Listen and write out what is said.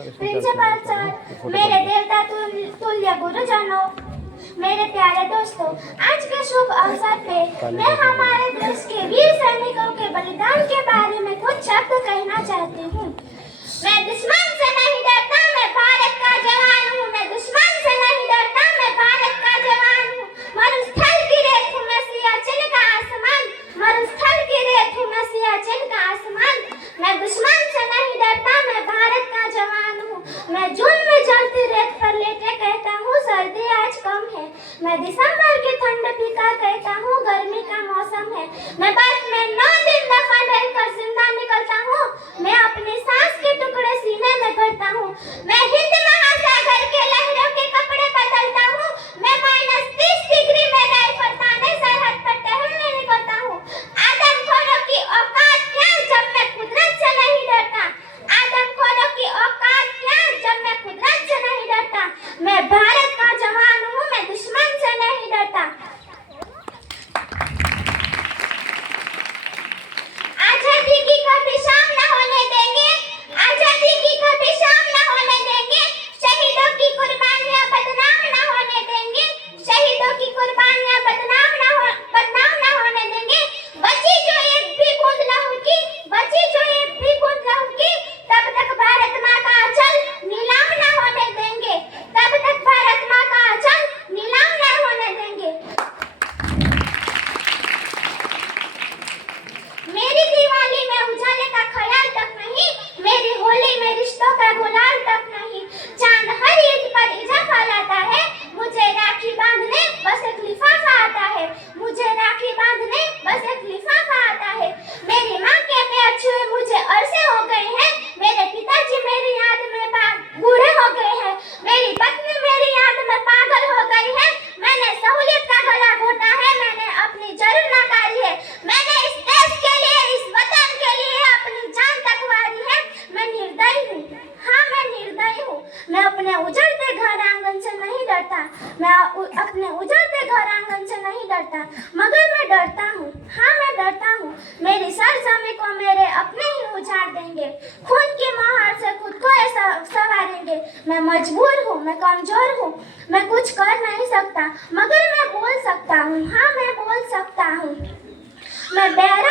Principal sir, मेरे देवता तुल्य गुरुजनों, मेरे प्यारे दोस्तों, आज के शुभ अवसर पे मैं हमारे देश के वीर सैनिकों के बलिदान के बारे में कुछ शब्द कहना चाहती हूँ। मैं दुश्मन से नहीं डरता, मैं भारत का जवान हूँ। मैं दुश्मन से नहीं डरता, मैं भारत का जवान हूँ। मरुस्थल की रेत हूँ मैं, सियाचिन का आसमान। मरुस्थल की रेत हूँ मैं, सियाचिन का आसमान। मैं दुश्मन से नहीं डरता, मैं भारत का जवान हूँ। मैं जून में जलती रेत पर लेटे कहता हूँ सर्दी आज कम है। मैं दिसंबर की ठंड फीका कहता हूँ गर्मी का मौसम है। मैं बर्फ में 9 दिन दफन रहकर जिंदा निकलता हूँ। मैं अपने सांस के टुकड़े सीने में भरता हूँ। मैं हिंद महासागर के लहरों के कपड़े बदलता हूँ। मैं -30 डिग्री में राइफल ताने सरहद पर टहलने निकलता हूँ। आदमखोरों की औकात क्या जब मैं कुदरत से नहीं डरता। आदमखोरों की औकात क्या जब मैं कुदरत से नहीं डरता। मैं भारत का जवान हूँ, मैं दुश्मन से नहीं डरता। आजादी की कभी शाम न होने देंगे, आजादी की कभी शाम न होने देंगे। शहीदों की कुर्बानियां बदनाम न होने देंगे। शहीदों की कुर्बानियां बदनाम न होने देंगे। बची जो एक भी बूंद लहू की, बची जो एक भी बूंद लहू की, तब तक भारत माँ का आंचल नीलाम न होने देंगे। तब तक भारत माँ का आंचल नीलाम न होने देंगे। मेरी दिवाली में उजाले का ख्याल तक नहीं, मेरी होली में रिश्तों का गुलाल तक नहीं। चांद हर ईद पर इजाफा लाता है, मुझे राखी बांधने बस एक लिफाफा आता है। मुझे राखी बांधने बस एक लिफाफा आता है। मेरी माँ के पैर छुए मुझे अरसे हो गए हैं। मेरे पिताजी मेरी याद में बूढ़े हो गए हैं। मेरी पत्नी मेरी याद में पागल हो गई है। मैंने सहूलियत का गला घोटा है, मैंने अपनी जरूर नकारी है। मैंने इस देश के लिए, इस वतन के लिए अपनी जान तक वारी है। मैं निर्दयी हूँ, हाँ मैं निर्दयी हूँ। मैं अपने उजड़ते घर आंगन से नहीं डरता। मैं अपने उजड़ते घर आंगन से नहीं डरता, मगर मैं डरता हूँ, हाँ मैं डरता हूँ। मेरी सरजमी को मेरे अपने ही उजाड़ देंगे, खून की मोहर से खुद को ऐसा संवारेंगे। मैं मजबूर हूँ, मैं कमजोर हूँ, मैं कुछ कर नहीं सकता, मगर मैं बोल सकता हूँ, हाँ मैं बोल सकता हूँ। मैं बेरा